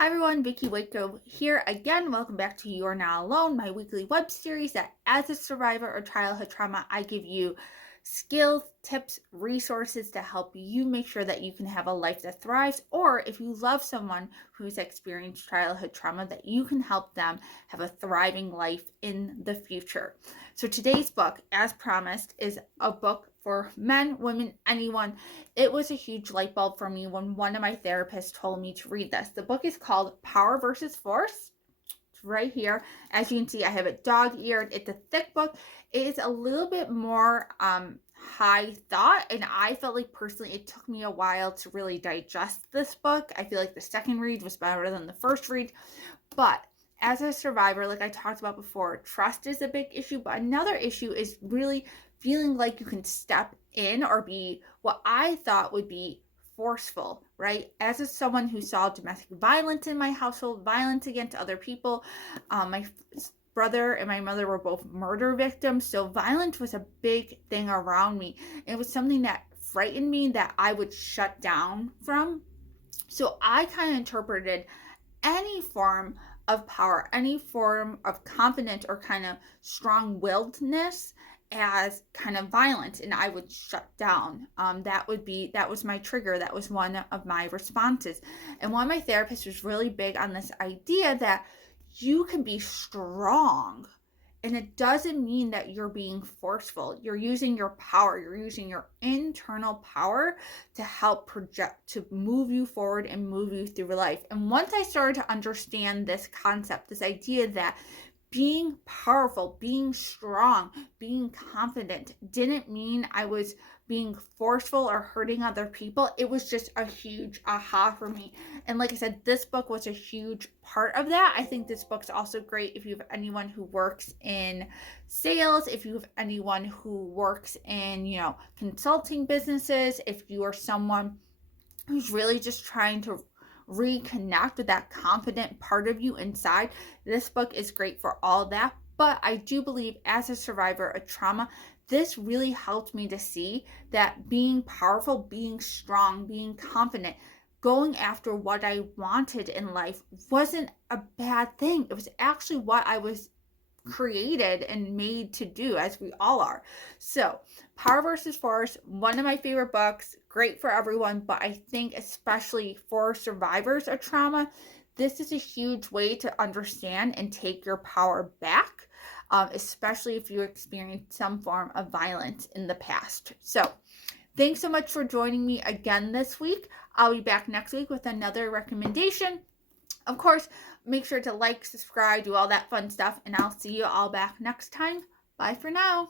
Hi everyone, Vicky Waco here again. Welcome back to You're Not Alone, my weekly web series that as a survivor of childhood trauma, I give you skills, tips, resources to help you make sure that you can have a life that thrives, or if you love someone who's experienced childhood trauma, that you can help them have a thriving life in the future. So today's book, as promised, is a book for men, women, anyone. It was a huge light bulb for me when one of my therapists told me to read this. The book is called Power versus Force. It's right here. As you can see, I have it dog-eared. It's a thick book. It is a little bit more high thought, and I felt like personally it took me a while to really digest this book. I feel like the second read was better than the first read, but as a survivor, like I talked about before, trust is a big issue, but another issue is really feeling like you can step in or be what I thought would be forceful, right? As someone who saw domestic violence in my household, violence against other people, my brother and my mother were both murder victims, so violence was a big thing around me. It was something that frightened me that I would shut down from. So I kind of interpreted any form of power, any form of confidence or kind of strong-willedness as kind of violence, and I would shut down. That was my trigger. That was one of my responses. And one of my therapists was really big on this idea that you can be strong, and it doesn't mean that you're being forceful. You're using your power. You're using your internal power to help project, to move you forward and move you through life. And once I started to understand this concept, this idea that being powerful, being strong, being confident didn't mean I was being forceful or hurting other people. It was just a huge aha for me. And like I said, this book was a huge part of that. I think this book's also great if you have anyone who works in sales, if you have anyone who works in, consulting businesses, if you are someone who's really just trying to reconnect with that confident part of you inside. This book is great for all that. But I do believe as a survivor of trauma, this really helped me to see that being powerful, being strong, being confident, going after what I wanted in life wasn't a bad thing. It was actually what I was created and made to do, as we all are. So Power versus Force, one of my favorite books, great for everyone, but I think especially for survivors of trauma, this is a huge way to understand and take your power back, especially if you experienced some form of violence in the past. So thanks so much for joining me again this week. I'll be back next week with another recommendation. Of course, make sure to like, subscribe, do all that fun stuff, and I'll see you all back next time. Bye for now.